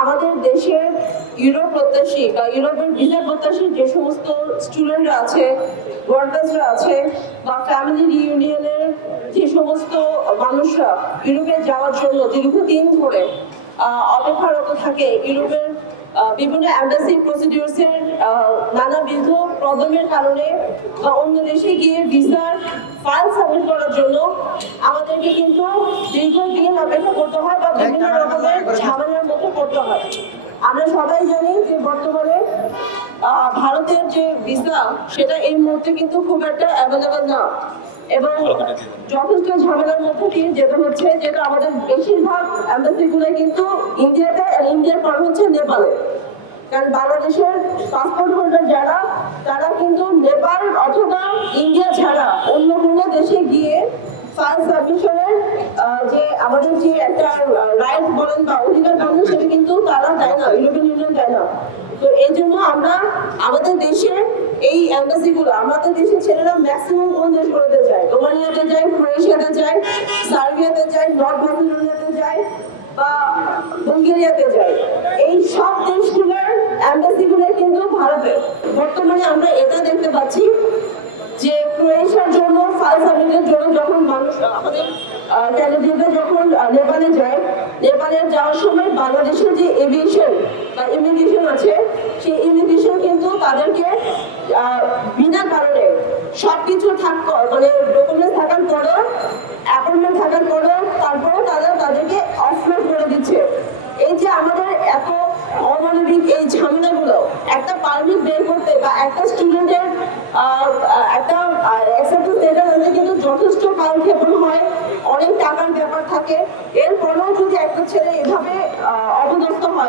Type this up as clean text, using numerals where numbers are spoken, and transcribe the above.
আমাদের দেশের ইউরোপ প্রত্যাশী বা ইউরোপের ভিসা প্রত্যাশী যে সমস্ত স্টুডেন্টরা আছে, ওয়ার্কার্সরা আছে, বা ফ্যামিলি রিইউনিয়নের যে সমস্ত মানুষরা ইউরোপে যাওয়ার জন্য দীর্ঘদিন ধরে অপেক্ষারত থাকে, ইউরোপের বিভিন্ন অ্যাম্বাসি প্রসিডিউরসের নানাবিধ প্রবলেমের কারণে বা অন্য দেশে গিয়ে ভিসার ফাইল সাবমিট করার জন্য আমাদেরকে কিন্তু দীর্ঘদিন অপেক্ষা করতে হয় বা বিভিন্ন রকমের ঝামেলার মধ্যে পড়তে হয়। আমরা সবাই জানি যে বর্তমানে ভারতের যে ভিসা সেটা এই মুহূর্তে কিন্তু খুব একটা অ্যাভেলেবল না, এবং যথেষ্ট ঝামেলার মধ্যে দিয়ে যেতে হচ্ছে, যেটা আমাদের বেশিরভাগ অ্যাম্বাসিগুলো কিন্তু ইন্ডিয়াতে, ইন্ডিয়ার পর হচ্ছে নেপালে। কারণ বাংলাদেশের পাসপোর্ট হোল্ডার যারা, তারা কিন্তু নেপাল অথবা ইন্ডিয়া ছাড়া অন্য কোনো দেশে গিয়ে ফাইল সাবমিশনের যে আমাদের যে একটা রাইট বলেন বা অধিকার বলেন, সেটা কিন্তু তারা দেয় না, ইউরোপিয়ান ইউনিয়ন দেয় না। তো এই জন্য আমরা আমাদের দেশে এই অ্যাম্বাসিগুলো, আমাদের দেশের ছেলেরা ম্যাক্সিমাম কোন দেশগুলোতে যায়, রোমানিয়াতে যায়, ক্রোয়েশিয়াতে যায়, সার্বিয়াতে যায়, নর্থ ম্যাসেডোনিয়াতে যায় বা বুলগেরিয়াতে যায়। এই সব দেশগুলোর অ্যাম্বাসিগুলো কিন্তু ভারতে। বর্তমানে আমরা এটা দেখতে পাচ্ছি যে ক্রোয়েশিয়ার জন্য ফাইল সাবমিটের জন্য যখন মানুষ আমাদের ক্যান্ডিডেটরা যখন নেপালে যায়, নেপালে যাওয়ার সময় বাংলাদেশের যে এভিয়েশন বা ইমিগ্রেশন আছে, সেই ইমিগ্রেশন কিন্তু তাদেরকে বিনা কারণে সবকিছু মানে ডকুমেন্টস থাকার পরেও, অ্যাপয়েন্টমেন্ট থাকার পরেও, তারপরেও তাদেরকে অফলোড করে দিচ্ছে। এই যে আমাদের এত অমানবিক এই ঝামেলাগুলো, একটা পারমিট বের করতে বা একটা স্টুডেন্টের একটা অ্যাকসেপ্টেন্স লেটার আনতে কিন্তু যথেষ্ট কালক্ষেপণ হয়, অনেক টাকার ব্যাপার থাকে। এরপরেও যদি একটা ছেলে এভাবে অপদস্থ হয়,